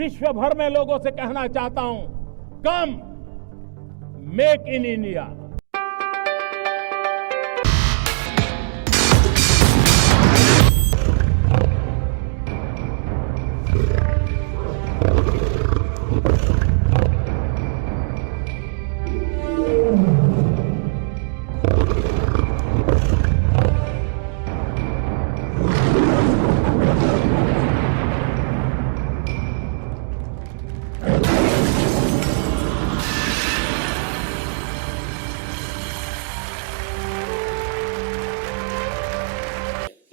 विश्व भर में लोगों से कहना चाहता हूं, कम मेक इन इंडिया।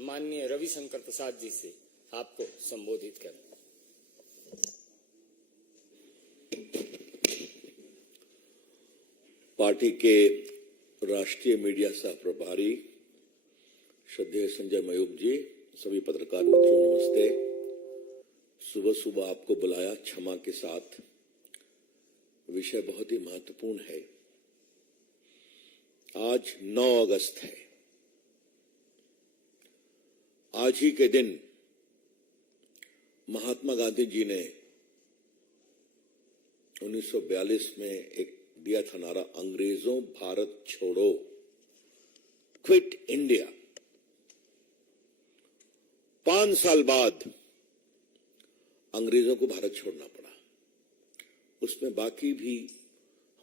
माननीय रविशंकर प्रसाद जी से आपको संबोधित करें। पार्टी के राष्ट्रीय मीडिया सह प्रभारी श्रद्धेय संजय मयूख जी, सभी पत्रकार मित्रों नमस्ते। सुबह सुबह आपको बुलाया क्षमा के साथ। विषय बहुत ही महत्वपूर्ण है। आज 9 अगस्त है। आज ही के दिन महात्मा गांधी जी ने 1942 में एक दिया था नारा, अंग्रेजों भारत छोड़ो, क्विट इंडिया। 5 साल बाद अंग्रेजों को भारत छोड़ना पड़ा। उसमें बाकी भी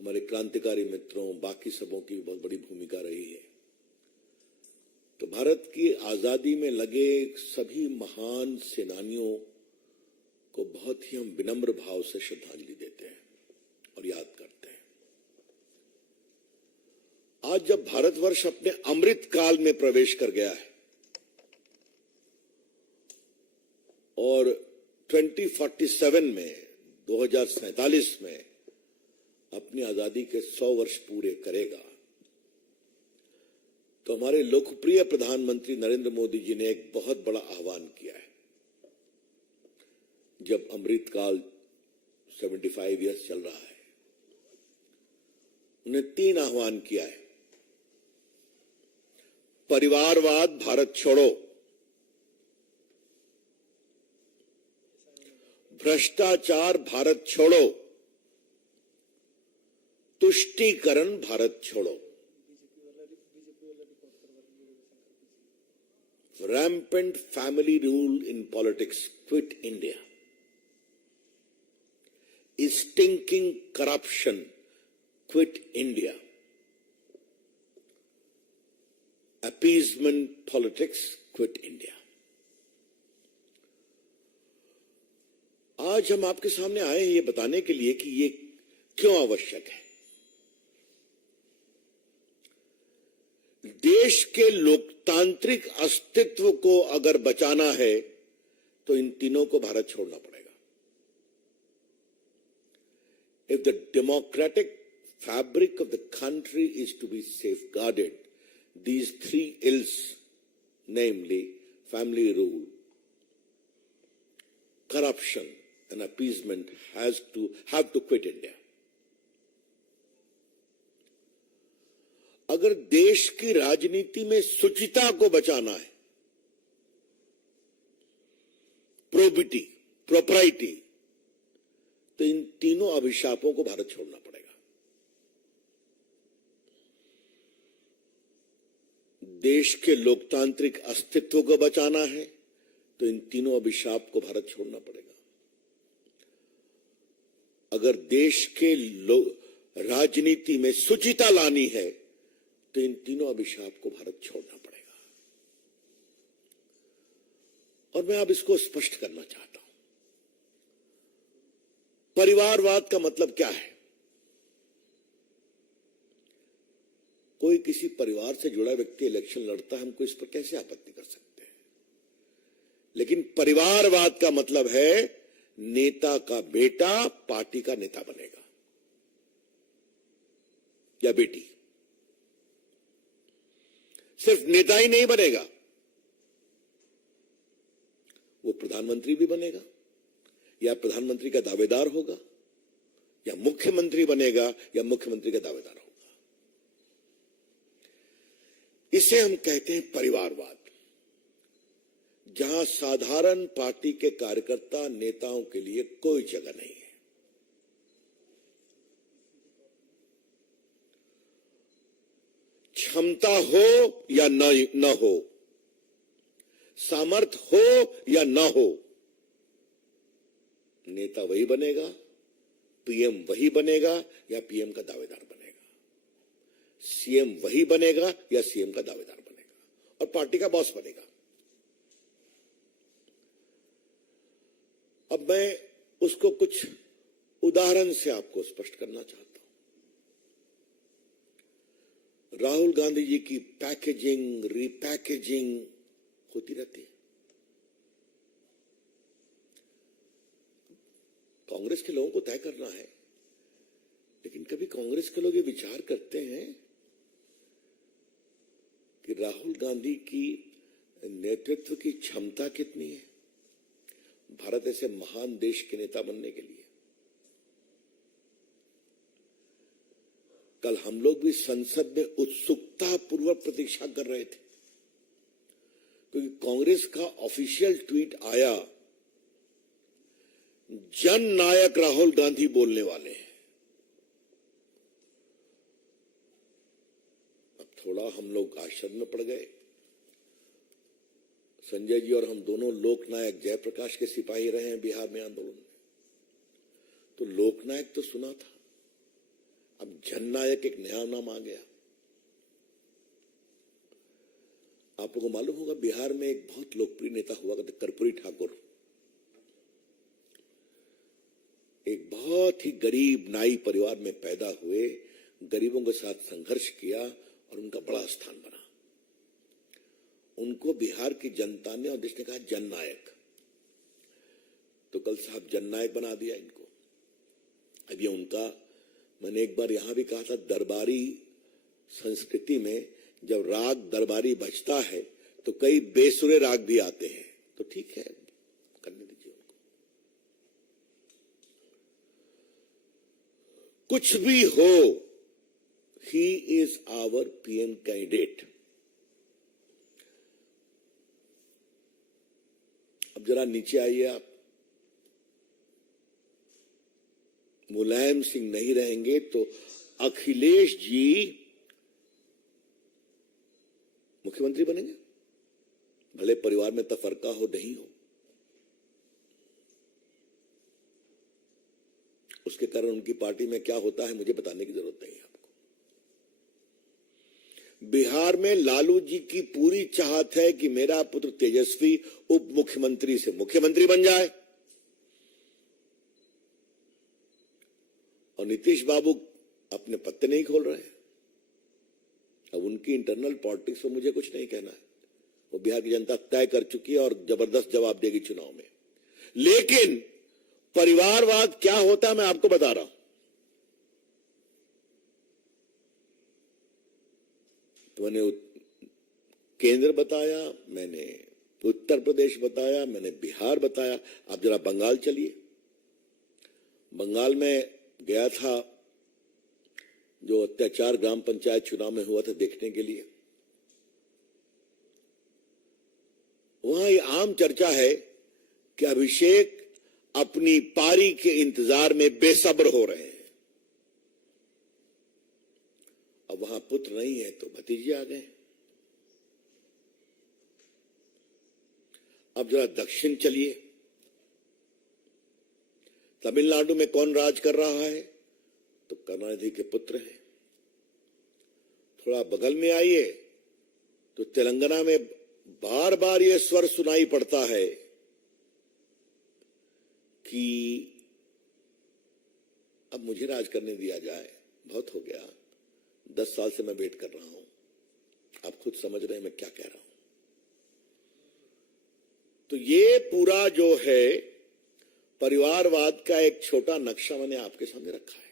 हमारे क्रांतिकारी मित्रों, बाकी सबों की बहुत बड़ी भूमिका रही है। तो भारत की आजादी में लगे सभी महान सेनानियों को बहुत ही हम विनम्र भाव से श्रद्धांजलि देते हैं और याद करते हैं। आज जब भारतवर्ष अपने अमृत काल में प्रवेश कर गया है और 2047 में 2047 में अपनी आजादी के 100 वर्ष पूरे करेगा, तो हमारे लोकप्रिय प्रधानमंत्री नरेंद्र मोदी जी ने एक बहुत बड़ा आह्वान किया है। जब अमृतकाल 75 इयर्स चल रहा है, उन्हें 3 आह्वान किया है। परिवारवाद भारत छोड़ो, भ्रष्टाचार भारत छोड़ो, तुष्टीकरण भारत छोड़ो। Rampant family rule in politics, quit India. Stinking corruption, quit India. Appeasement politics, quit India. आज हम आपके सामने आए हैं ये बताने के लिए कि ये क्यों आवश्यक है। देश के लोकतांत्रिक अस्तित्व को अगर बचाना है तो इन तीनों को भारत छोड़ना पड़ेगा। If the democratic fabric of the country is to be safeguarded, these 3 ills, namely family rule, corruption and appeasement, have to quit India. अगर देश की राजनीति में शुचिता को बचाना है, प्रोबिटी, प्रोप्राइटी, तो इन तीनों अभिशापों को भारत छोड़ना पड़ेगा। देश के लोकतांत्रिक अस्तित्व को बचाना है तो इन तीनों अभिशाप को भारत छोड़ना पड़ेगा। अगर देश के राजनीति में शुचिता लानी है तो इन तीनों अभिशाप को भारत छोड़ना पड़ेगा। और मैं अब इसको स्पष्ट करना चाहता हूं। परिवारवाद का मतलब क्या है? कोई किसी परिवार से जुड़ा व्यक्ति इलेक्शन लड़ता है, हमको इस पर कैसे आपत्ति कर सकते हैं। लेकिन परिवारवाद का मतलब है नेता का बेटा पार्टी का नेता बनेगा या बेटी। सिर्फ नेता ही नहीं बनेगा, वो प्रधानमंत्री भी बनेगा या प्रधानमंत्री का दावेदार होगा या मुख्यमंत्री बनेगा या मुख्यमंत्री का दावेदार होगा। इसे हम कहते हैं परिवारवाद। जहां साधारण पार्टी के कार्यकर्ता नेताओं के लिए कोई जगह नहीं है। क्षमता हो या न हो, सामर्थ हो या न हो, नेता वही बनेगा, पीएम वही बनेगा या पीएम का दावेदार बनेगा, सीएम वही बनेगा या सीएम का दावेदार बनेगा और पार्टी का बॉस बनेगा। अब मैं उसको कुछ उदाहरण से आपको स्पष्ट करना चाहता हूं। राहुल गांधी जी की पैकेजिंग, रीपैकेजिंग होती रहती है। कांग्रेस के लोगों को तय करना है, लेकिन कभी कांग्रेस के लोग ये विचार करते हैं कि राहुल गांधी की नेतृत्व की क्षमता कितनी है भारत ऐसे महान देश के नेता बनने के लिए। कल हम लोग भी संसद में उत्सुकता पूर्वक प्रतीक्षा कर रहे थे, क्योंकि कांग्रेस का ऑफिशियल ट्वीट आया, जन नायक राहुल गांधी बोलने वाले हैं। अब थोड़ा हम लोग आश्चर्य में पड़ गए। संजय जी और हम दोनों लोकनायक जयप्रकाश के सिपाही रहे हैं बिहार में आंदोलन में, तो लोकनायक तो सुना था, अब जननायक एक नया नाम आ गया। आप लोगों को मालूम होगा बिहार में एक बहुत लोकप्रिय नेता हुआ करते कर्पूरी ठाकुर, एक बहुत ही गरीब नाई परिवार में पैदा हुए, गरीबों के साथ संघर्ष किया और उनका बड़ा स्थान बना। उनको बिहार की जनता ने और देश ने कहा जननायक, तो कल साहब जननायक बना दिया इनको। अब ये उनका, मैंने एक बार यहां भी कहा था, दरबारी संस्कृति में जब राग दरबारी बजता है तो कई बेसुरे राग भी आते हैं, तो ठीक है, करने दीजिए उनको। कुछ भी हो, he is our PM candidate. अब जरा नीचे आइए आप। मुलायम सिंह नहीं रहेंगे तो अखिलेश जी मुख्यमंत्री बनेंगे, भले परिवार में तफरका हो नहीं हो। उसके कारण उनकी पार्टी में क्या होता है मुझे बताने की जरूरत नहीं है आपको। बिहार में लालू जी की पूरी चाहत है कि मेरा पुत्र तेजस्वी उप मुख्यमंत्री से मुख्यमंत्री बन जाए, और नीतीश बाबू अपने पत्ते नहीं खोल रहे हैं। अब उनकी इंटरनल पॉलिटिक्स में मुझे कुछ नहीं कहना है, वो बिहार की जनता तय कर चुकी है और जबरदस्त जवाब देगी चुनाव में। लेकिन परिवारवाद क्या होता है मैं आपको बता रहा हूं। तो मैंने केंद्र बताया, मैंने उत्तर प्रदेश बताया, मैंने बिहार बताया। आप जरा बंगाल चलिए। बंगाल में गया था, जो अत्याचार ग्राम पंचायत चुनाव में हुआ था, देखने के लिए। वहां ये आम चर्चा है कि अभिषेक अपनी पारी के इंतजार में बेसब्र हो रहे हैं। अब वहां पुत्र नहीं है तो भतीजे आ गए। अब जरा दक्षिण चलिए। तमिलनाडु में कौन राज कर रहा है? तो करुणानिधि के पुत्र हैं। थोड़ा बगल में आइए तो तेलंगाना में बार बार यह स्वर सुनाई पड़ता है कि अब मुझे राज करने दिया जाए, बहुत हो गया, 10 साल से मैं वेट कर रहा हूं। आप खुद समझ रहे हैं मैं क्या कह रहा हूं। तो ये पूरा जो है परिवारवाद का एक छोटा नक्शा मैंने आपके सामने रखा है।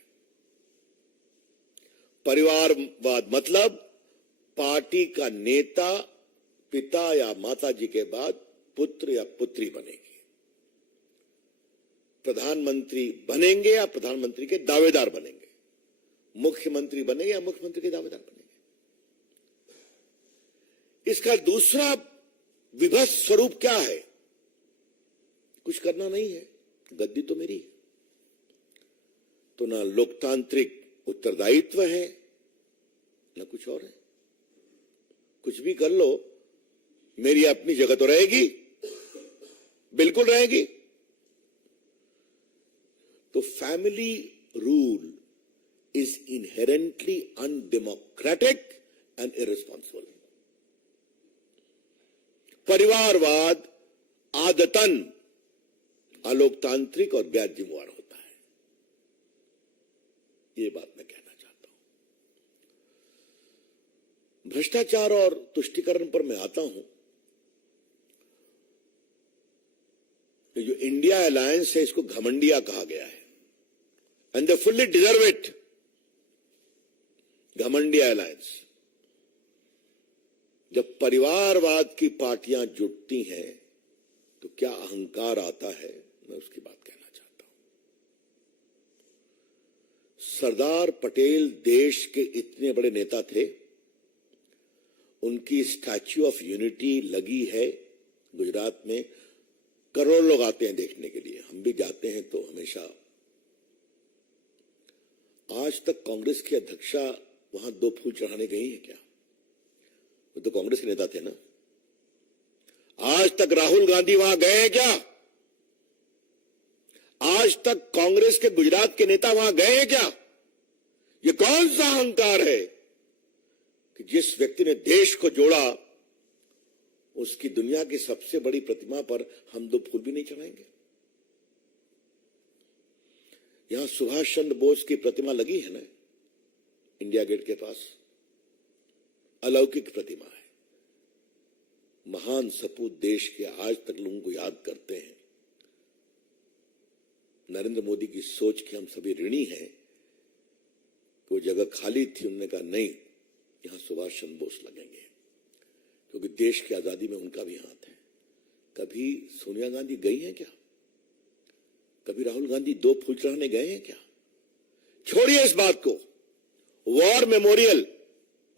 परिवारवाद मतलब पार्टी का नेता पिता या माता जी के बाद पुत्र या पुत्री बनेगी, प्रधानमंत्री बनेंगे या प्रधानमंत्री के दावेदार बनेंगे, मुख्यमंत्री बनेंगे या मुख्यमंत्री के दावेदार बनेंगे। इसका दूसरा विभत्स स्वरूप क्या है? कुछ करना नहीं है, गद्दी तो मेरी है, तो ना लोकतांत्रिक उत्तरदायित्व है ना कुछ और है। कुछ भी कर लो, मेरी अपनी जगह तो रहेगी, बिल्कुल रहेगी। तो family rule is inherently undemocratic and irresponsible. परिवारवाद आदतन अलोकतांत्रिक और गैर जिम्मेवार होता है, ये बात मैं कहना चाहता हूं। भ्रष्टाचार और तुष्टीकरण पर मैं आता हूं। तो जो इंडिया अलायंस है, इसको घमंडिया कहा गया है, and they fully deserve it. घमंडिया अलायंस। जब परिवारवाद की पार्टियां जुटती हैं तो क्या अहंकार आता है, मैं उसकी बात कहना चाहता हूं। सरदार पटेल देश के इतने बड़े नेता थे, उनकी स्टैच्यू ऑफ यूनिटी लगी है गुजरात में। करोड़ लोग आते हैं देखने के लिए, हम भी जाते हैं तो हमेशा। आज तक कांग्रेस की अध्यक्षा वहां 2 फूल चढ़ाने गई है क्या? वो तो कांग्रेस के नेता थे ना। आज तक राहुल गांधी वहां गए हैं क्या? आज तक कांग्रेस के गुजरात के नेता वहां गए हैं क्या? ये कौन सा अहंकार है कि जिस व्यक्ति ने देश को जोड़ा, उसकी दुनिया की सबसे बड़ी प्रतिमा पर हम 2 फूल भी नहीं चढ़ाएंगे? यहां सुभाष चंद्र बोस की प्रतिमा लगी है ना, इंडिया गेट के पास। अलौकिक प्रतिमा है। महान सपूत देश के आज तक लोगों को याद करते हैं। नरेंद्र मोदी की सोच के हम सभी ऋणी हैं कि वो जगह खाली थी, उन्होंने कहा नहीं, यहां सुभाष चंद्र बोस लगेंगे, क्योंकि देश की आजादी में उनका भी हाथ है। कभी सोनिया गांधी गई हैं क्या? कभी राहुल गांधी 2 फूल चढ़ाने गए हैं क्या? छोड़िए इस बात को। वॉर मेमोरियल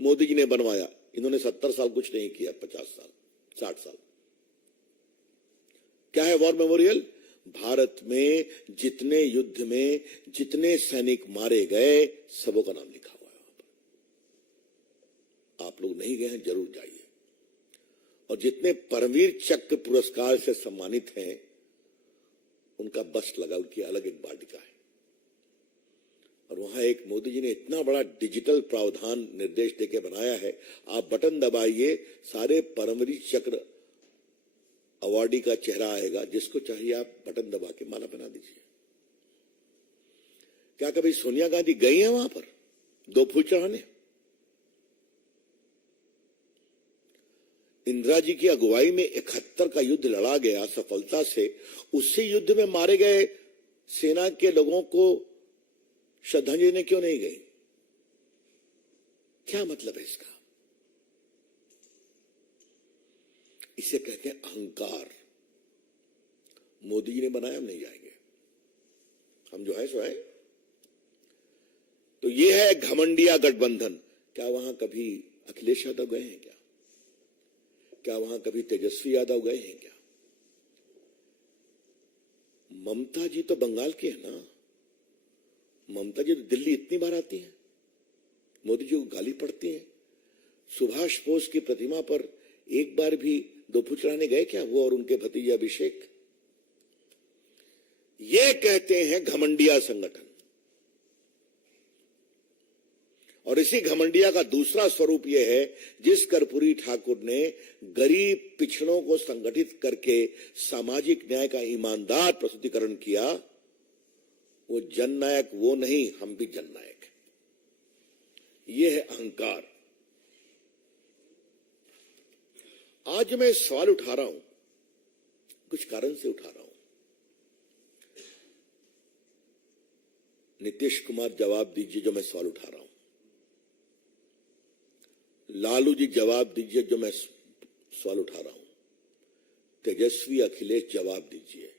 मोदी जी ने बनवाया, इन्होंने 70 साल कुछ नहीं किया, 50 साल 60 साल। क्या है वॉर मेमोरियल? भारत में जितने युद्ध में जितने सैनिक मारे गए, सबों का नाम लिखा हुआ है वहां पर। आप लोग नहीं गए हैं, जरूर जाइए। और जितने परमवीर चक्र पुरस्कार से सम्मानित हैं, उनका बस्ट लगा, उनकी अलग एक वाटिका है। और वहां एक मोदी जी ने इतना बड़ा डिजिटल प्रावधान निर्देश देके बनाया है, आप बटन दबाइए, सारे परमवीर चक्र अवार्डी का चेहरा आएगा, जिसको चाहिए आप बटन दबा के माला बना दीजिए। क्या कभी सोनिया गांधी गई है वहां पर 2 फूल चढ़ाने? इंदिरा जी की अगुवाई में 71 का युद्ध लड़ा गया सफलता से। उसी युद्ध में मारे गए सेना के लोगों को श्रद्धांजलि देने क्यों नहीं गई? क्या मतलब है इसका? इसे कहते हैं अहंकार। मोदी जी ने बनाया, हम नहीं जाएंगे, हम जो है सो है। तो ये है घमंडिया गठबंधन। क्या वहां कभी अखिलेश यादव गए हैं क्या? क्या वहां कभी तेजस्वी यादव गए हैं क्या? ममता जी तो बंगाल की है ना। ममता जी तो दिल्ली इतनी बार आती हैं, मोदी जी को गाली पड़ती हैं। सुभाष बोस की प्रतिमा पर एक बार भी 2 फूल चढ़ाने गए क्या वो और उनके भतीजे अभिषेक? ये कहते हैं घमंडिया संगठन। और इसी घमंडिया का दूसरा स्वरूप यह है, जिस कर्पूरी ठाकुर ने गरीब पिछड़ों को संगठित करके सामाजिक न्याय का ईमानदार प्रस्तुतिकरण किया, वो जननायक वो नहीं, हम भी जननायक। ये है अहंकार। आज मैं सवाल उठा रहा हूं, कुछ कारण से उठा रहा हूं। नीतीश कुमार जवाब दीजिए जो मैं सवाल उठा रहा हूं। लालू जी जवाब दीजिए जो मैं सवाल उठा रहा हूं। तेजस्वी अखिलेश जवाब दीजिए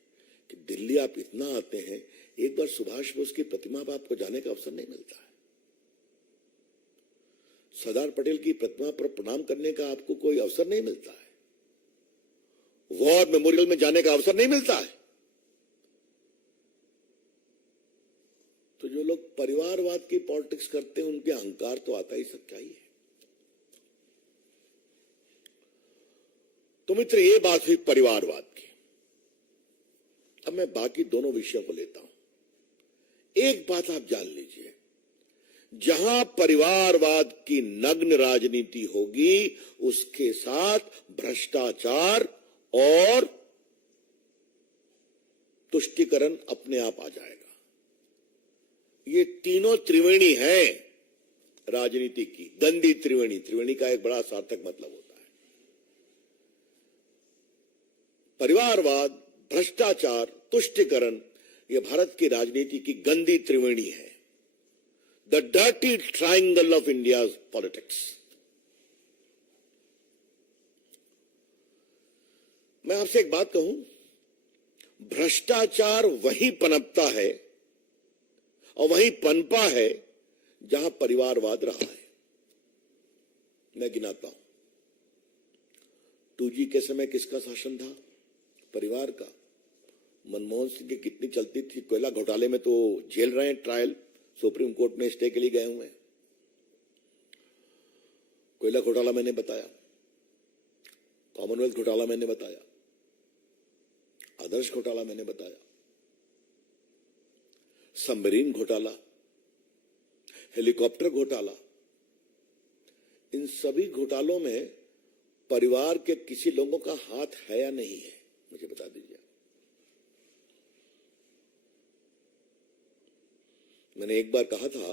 कि दिल्ली आप इतना आते हैं, एक बार सुभाष बोस की प्रतिमा पर आपको जाने का अवसर नहीं मिलता है। सरदार पटेल की प्रतिमा पर प्रणाम करने का आपको कोई अवसर नहीं मिलता है। वॉर मेमोरियल में जाने का अवसर नहीं मिलता है। तो जो लोग परिवारवाद की पॉलिटिक्स करते हैं उनके अहंकार तो आता ही सबका ही है। तो मित्र, ये बात हुई परिवारवाद की। अब मैं बाकी दोनों विषयों को लेता हूं। एक बात आप जान लीजिए, जहां परिवारवाद की नग्न राजनीति होगी उसके साथ भ्रष्टाचार और तुष्टीकरण अपने आप आ जाएगा। ये तीनों त्रिवेणी है राजनीति की, गंदी त्रिवेणी। त्रिवेणी का एक बड़ा सार्थक मतलब होता है। परिवारवाद, भ्रष्टाचार, तुष्टीकरण, ये भारत की राजनीति की गंदी त्रिवेणी है। The dirty triangle of India's politics. मैं आपसे एक बात कहूं, भ्रष्टाचार वहीं पनपता है और वहीं पनपा है जहां परिवारवाद रहा है। मैं गिनाता हूं। 2G के समय किसका शासन था? परिवार का। मनमोहन सिंह की कितनी चलती थी। कोयला घोटाले में तो जेल रहे हैं, ट्रायल सुप्रीम कोर्ट में स्टे के लिए गए हुए हैं। कोयला घोटाला मैंने बताया, कॉमनवेल्थ घोटाला मैंने बताया, आदर्श घोटाला मैंने बताया, सबमरीन घोटाला, हेलीकॉप्टर घोटाला। इन सभी घोटालों में परिवार के किसी लोगों का हाथ है या नहीं है, मुझे बता दीजिए। मैंने एक बार कहा था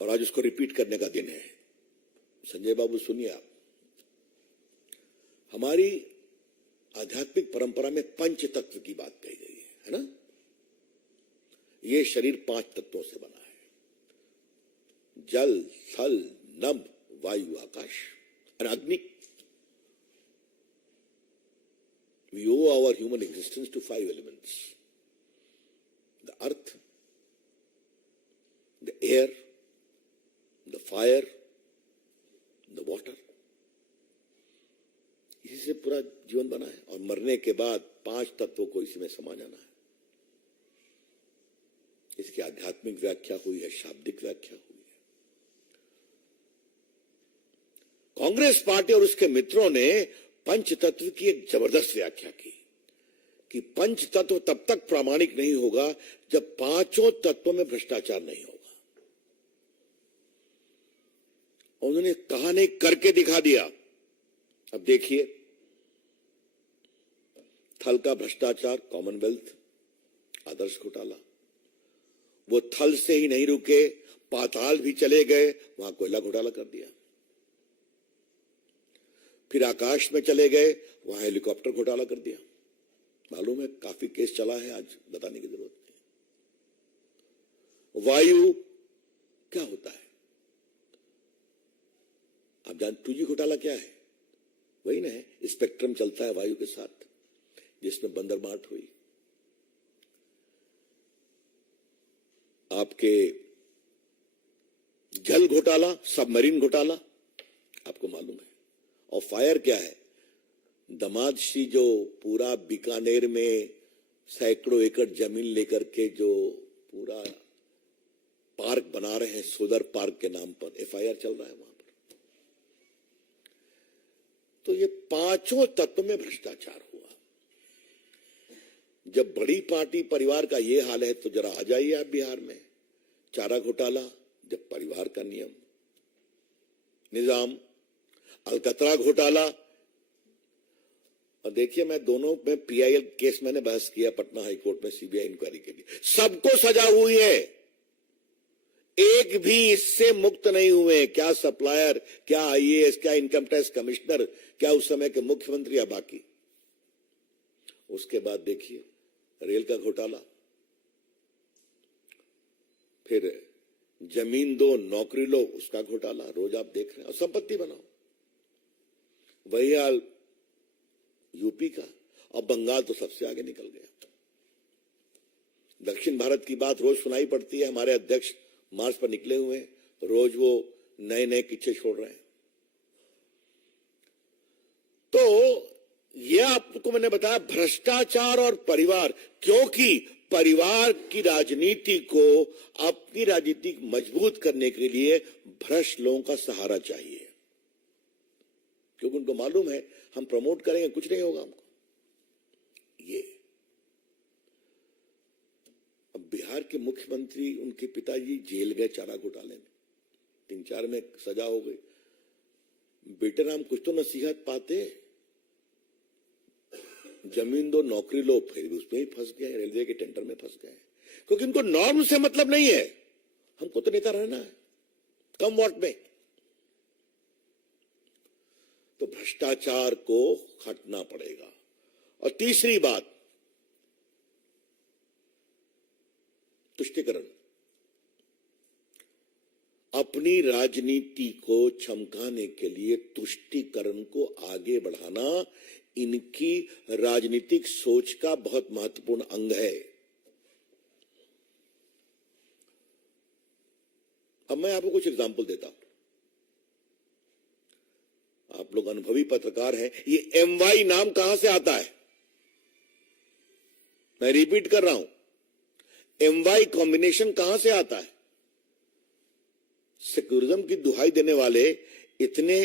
और आज उसको रिपीट करने का दिन है। संजय बाबू सुनिए आप, हमारी आध्यात्मिक परंपरा में पंच तत्व की बात कही गई है ना? ये शरीर 5 तत्वों से बना है। जल, थल, नभ, वायु, आकाश और अग्नि। We owe our human existence to 5 elements: the earth, the air, the fire, the water. इसी से पूरा जीवन बना है और मरने के बाद 5 तत्वों को इसी में समा जाना है। इसकी आध्यात्मिक व्याख्या हुई है, शाब्दिक व्याख्या हुई है। कांग्रेस पार्टी और उसके मित्रों ने पंच तत्व की एक जबरदस्त व्याख्या की कि पंच तत्व तब तक प्रामाणिक नहीं होगा जब 5 तत्वों में भ्रष्टाचार नहीं होगा। उन्होंने कहा नहीं, करके दिखा दिया। अब देखिए, थल का भ्रष्टाचार, कॉमनवेल्थ, आदर्श घोटाला। वो थल से ही नहीं रुके, पाताल भी चले गए, वहां कोयला घोटाला कर दिया। फिर आकाश में चले गए, वहां हेलीकॉप्टर घोटाला कर दिया। मालूम है, काफी केस चला है, आज बताने की जरूरत नहीं। वायु क्या होता है आप जानते? 2G घोटाला क्या है? वही ना है, स्पेक्ट्रम चलता है वायु के साथ, जिसमें बंदरबाट हुई। आपके जल घोटाला, सबमरीन घोटाला, आपको मालूम है। और फायर क्या है? दामाद श्री जो पूरा बीकानेर में सैकड़ों एकड़ जमीन लेकर के जो पूरा पार्क बना रहे हैं, सोलर पार्क के नाम पर FIR चल रहा है वहां पर। तो ये 5 तत्व में भ्रष्टाचार हुआ। जब बड़ी पार्टी परिवार का ये हाल है तो जरा आ जाइए आप बिहार में। चारा घोटाला, जब परिवार का नियम, निजाम, अलकतरा घोटाला। और देखिए, मैं दोनों में PIL केस मैंने बहस किया पटना हाईकोर्ट में CBI इंक्वायरी के लिए। सबको सजा हुई है, एक भी इससे मुक्त नहीं हुए। क्या सप्लायर, क्या IAS, क्या इनकम टैक्स कमिश्नर, क्या उस समय के मुख्यमंत्री या बाकी। उसके बाद देखिए रेल का घोटाला, फिर जमीन दो नौकरी लो, उसका घोटाला रोज आप देख रहे हैं। और संपत्ति बनाओ, वही हाल यूपी का। और बंगाल तो सबसे आगे निकल गया। दक्षिण भारत की बात रोज सुनाई पड़ती है। हमारे अध्यक्ष मार्च पर निकले हुए हैं, रोज वो नए नए किस्से छोड़ रहे हैं। तो ये आपको मैंने बताया भ्रष्टाचार और परिवार, क्योंकि परिवार की राजनीति को अपनी राजनीति मजबूत करने के लिए भ्रष्ट लोगों का सहारा चाहिए, क्योंकि उनको मालूम है हम प्रमोट करेंगे कुछ नहीं होगा हमको। ये अब बिहार के मुख्यमंत्री, उनके पिताजी जेल गए चारा घोटाले में, 3-4 में सजा हो गई। बेटे राम कुछ तो नसीहत पाते, जमीन दो नौकरी लो, फिर भी उसमें ही फंस गए, रेलवे के टेंडर में फंस गए, क्योंकि उनको नॉर्म से मतलब नहीं है। हमको तो नेता रहना है, कम वोट में। तो भ्रष्टाचार को हटना पड़ेगा। और तीसरी बात, तुष्टीकरण। अपनी राजनीति को चमकाने के लिए तुष्टीकरण को आगे बढ़ाना इनकी राजनीतिक सोच का बहुत महत्वपूर्ण अंग है। अब मैं आपको कुछ एग्जांपल देता हूं। आप लोग अनुभवी पत्रकार हैं, ये MY नाम कहां से आता है? मैं रिपीट कर रहा हूं, MY कॉम्बिनेशन कहां से आता है? सेक्युलरिज्म की दुहाई देने वाले इतने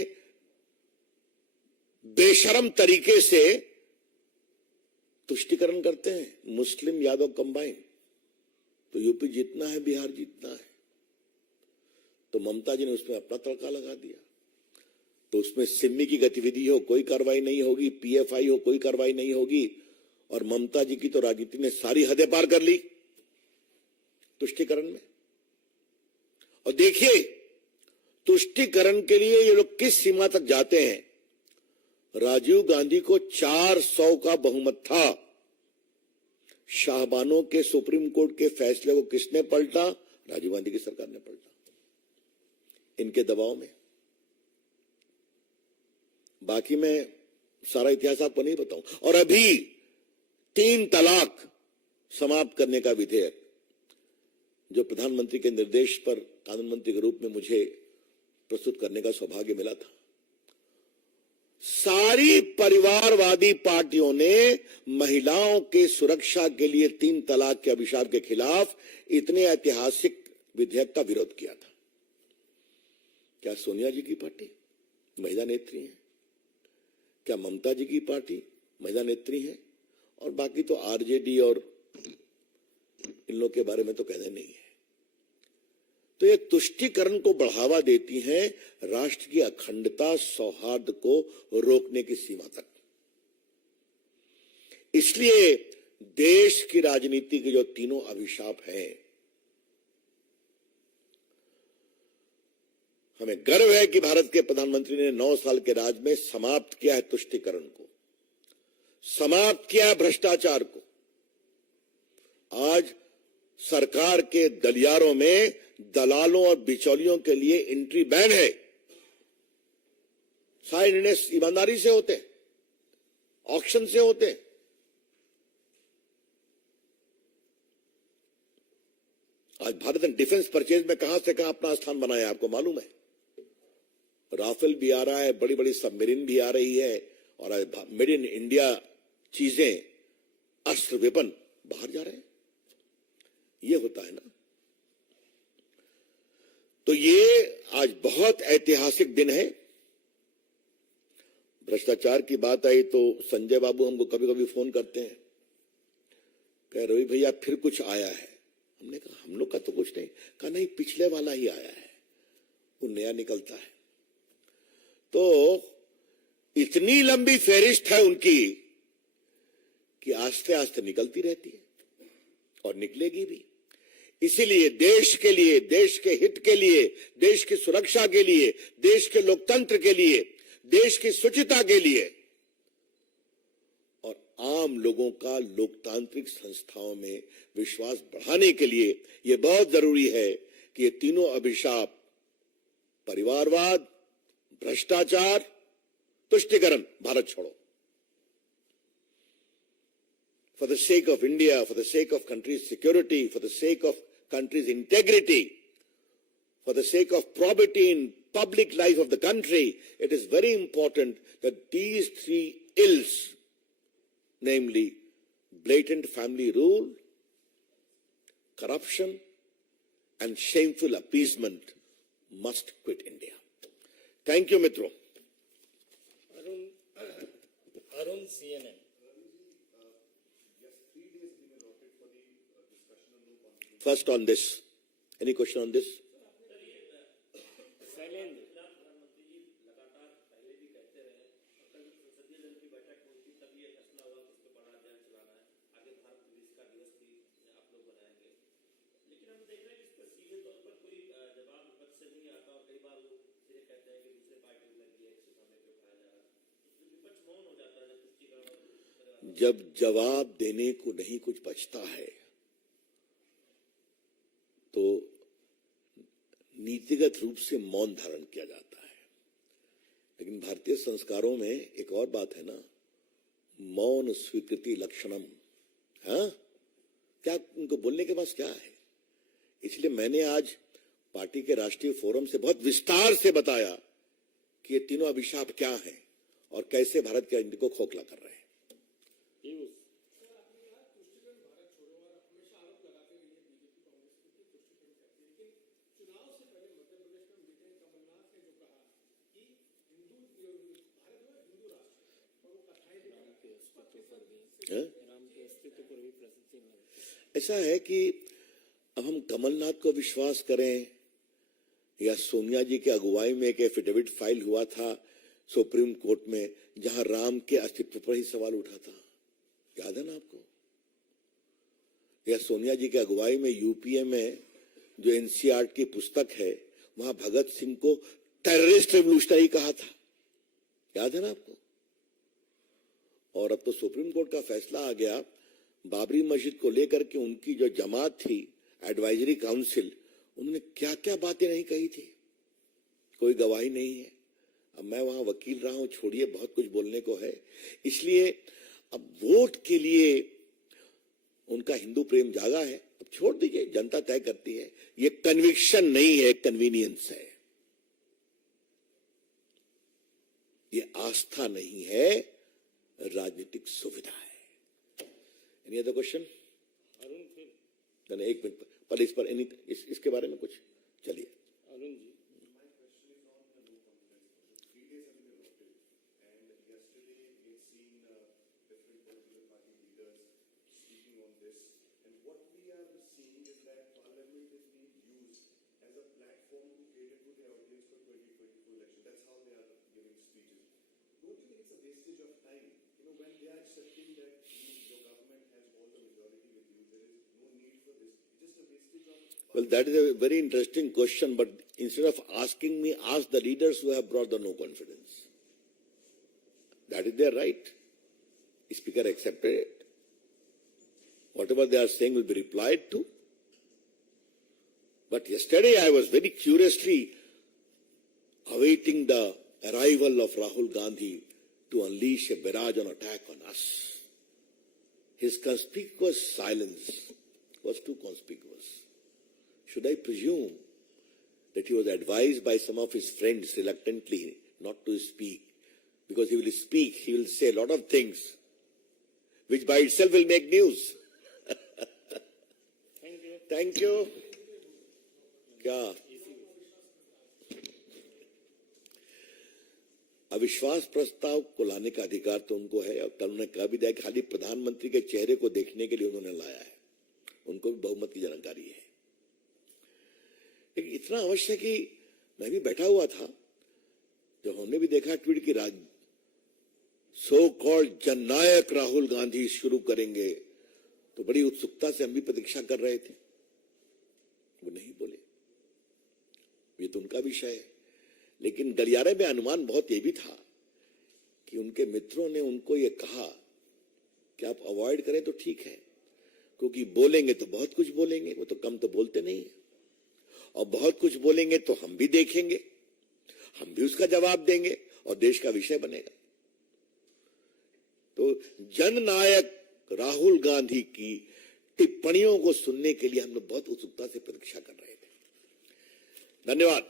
बेशरम तरीके से तुष्टीकरण करते हैं, मुस्लिम यादव कंबाइन, तो यूपी जीतना है, बिहार जीतना है। तो ममता जी ने उसमें अपना तड़का लगा दिया। तो उसमें सिम्मी की गतिविधि हो कोई कार्रवाई नहीं होगी, PFI हो कोई कार्रवाई नहीं होगी, और ममता जी की तो राजनीति ने सारी हदें पार कर ली तुष्टीकरण में। और देखिए तुष्टीकरण के लिए ये लोग किस सीमा तक जाते हैं। राजीव गांधी को 400 का बहुमत था। शाहबानों के सुप्रीम कोर्ट के फैसले को किसने पलटा? राजीव गांधी की सरकार ने पलटा, इनके दबाव में। बाकी मैं सारा इतिहास आपको नहीं बताऊं। और अभी 3 तलाक समाप्त करने का विधेयक जो प्रधानमंत्री के निर्देश पर कानून मंत्री के रूप में मुझे प्रस्तुत करने का सौभाग्य मिला था, सारी परिवारवादी पार्टियों ने महिलाओं के सुरक्षा के लिए 3 तलाक के अभिशाप के खिलाफ इतने ऐतिहासिक विधेयक का विरोध किया था। क्या सोनिया जी की पार्टी महिला नेत्री है? क्या ममता जी की पार्टी महिला नेत्री है? और बाकी तो RJD और इन लोग के बारे में तो कहने नहीं है। तो ये तुष्टीकरण को बढ़ावा देती हैं राष्ट्र की अखंडता, सौहार्द को रोकने की सीमा तक। इसलिए देश की राजनीति के जो तीनों अभिशाप हैं, हमें गर्व है कि भारत के प्रधानमंत्री ने 9 साल के राज में समाप्त किया है तुष्टीकरण को, समाप्त किया है भ्रष्टाचार को। आज सरकार के गलियारों में दलालों और बिचौलियों के लिए एंट्री बैन है। सारे निर्णय ईमानदारी से होते हैं, ऑक्शन से होते हैं। आज भारत ने डिफेंस परचेज में कहां से कहां अपना स्थान बनाया, आपको मालूम है। राफेल भी आ रहा है, बड़ी बड़ी सबमरीन भी आ रही है, और मेड इन इंडिया चीजें, अस्त्र वेपन बाहर जा रहे हैं। ये होता है ना। तो ये आज बहुत ऐतिहासिक दिन है। भ्रष्टाचार की बात आई तो संजय बाबू हमको कभी कभी फोन करते हैं, कह रवि भैया फिर कुछ आया है। हमने कहा हम लोग का तो कुछ नहीं। कहा नहीं, पिछले वाला ही आया है, वो नया निकलता है। तो इतनी लंबी फेरिस्त है उनकी कि आस्ते आस्ते निकलती रहती है और निकलेगी भी। इसीलिए देश के लिए, देश के हित के लिए, देश की सुरक्षा के लिए, देश के लोकतंत्र के लिए, देश की शुचिता के लिए और आम लोगों का लोकतांत्रिक संस्थाओं में विश्वास बढ़ाने के लिए यह बहुत जरूरी है कि ये तीनों अभिशाप, परिवारवाद, भ्रष्टाचार, तुष्टीकरण, भारत छोड़ो, for the sake of India, for the sake of country's security, for the sake of country's integrity, for the sake of probity in public life of the country, it is very important that these three ills, namely blatant family rule, corruption, and shameful appeasement, must quit India. Thank you, Mitro. Arun CNN. First on this. Any question on this? जब जवाब देने को नहीं कुछ बचता है तो नीतिगत रूप से मौन धारण किया जाता है, लेकिन भारतीय संस्कारों में एक और बात है ना, मौन स्वीकृति लक्षणम। हाँ, क्या उनको बोलने के पास क्या है? इसलिए मैंने आज पार्टी के राष्ट्रीय फोरम से बहुत विस्तार से बताया कि ये तीनों अभिशाप क्या हैं और कैसे भारत के इंडिया को खोखला कर रहे हैं। ऐसा है कि अब हम कमलनाथ को विश्वास करें या सोनिया जी की अगुवाई में एक एफिडेविट फाइल हुआ था सुप्रीम कोर्ट में जहां राम के अस्तित्व पर ही सवाल उठा था, याद है ना आपको? या सोनिया जी की अगुवाई में यूपीए में जो एनसीईआरटी की पुस्तक है वहां भगत सिंह को टेररिस्ट रेवोल्यूशनरी कहा था, याद है ना आपको? और अब तो सुप्रीम कोर्ट का फैसला आ गया, बाबरी मस्जिद को लेकर के उनकी जो जमात थी एडवाइजरी काउंसिल, उन्होंने क्या क्या बातें नहीं कही थी, कोई गवाही नहीं है। अब मैं वहां वकील रहा हूं, छोड़िए, बहुत कुछ बोलने को है। इसलिए अब वोट के लिए उनका हिंदू प्रेम जागा है, अब छोड़ दीजिए, जनता तय करती है। ये कन्विक्शन नहीं है, कन्वीनियंस है, ये आस्था नहीं है, राजनीतिक सुविधा है। Any other question? अरुण, एक मिनट पर इस पर इसके बारे में कुछ, चलिए। Arun ji, Well, that is a very interesting question, but instead of asking me, ask the leaders who have brought the no confidence. That is their right. The Speaker accepted it. Whatever they are saying will be replied to. But yesterday I was very curiously awaiting the arrival of Rahul Gandhi to unleash a barrage on attack on us. His conspicuous silence was too conspicuous. Should I presume that he was advised by some of his friends reluctantly not to speak? Because he will speak, he will say a lot of things which by itself will make news. thank you. Thank you. क्या अविश्वास प्रस्ताव को लाने का अधिकार तो उनको है, और कल उन्होंने कहा भी दिया कि खाली प्रधानमंत्री के चेहरे को देखने के लिए उन्होंने लाया है, उनको भी बहुमत की जानकारी है। लेकिन इतना अवश्य कि मैं भी बैठा हुआ था, जब हमने भी देखा ट्वीट की सो कॉल्ड जननायक राहुल गांधी शुरू करेंगे, तो बड़ी उत्सुकता से हम भी प्रतीक्षा कर रहे थे। वो नहीं बोले, ये तो उनका विषय है। लेकिन गलियारे में अनुमान बहुत ये भी था कि उनके मित्रों ने उनको ये कहा कि आप अवॉइड करें तो ठीक है, क्योंकि बोलेंगे तो बहुत कुछ बोलेंगे, वो तो कम तो बोलते नहीं है, और बहुत कुछ बोलेंगे तो हम भी देखेंगे, हम भी उसका जवाब देंगे और देश का विषय बनेगा। तो जननायक राहुल गांधी की टिप्पणियों को सुनने के लिए हम लोग बहुत उत्सुकता से प्रतीक्षा कर रहे थे। धन्यवाद।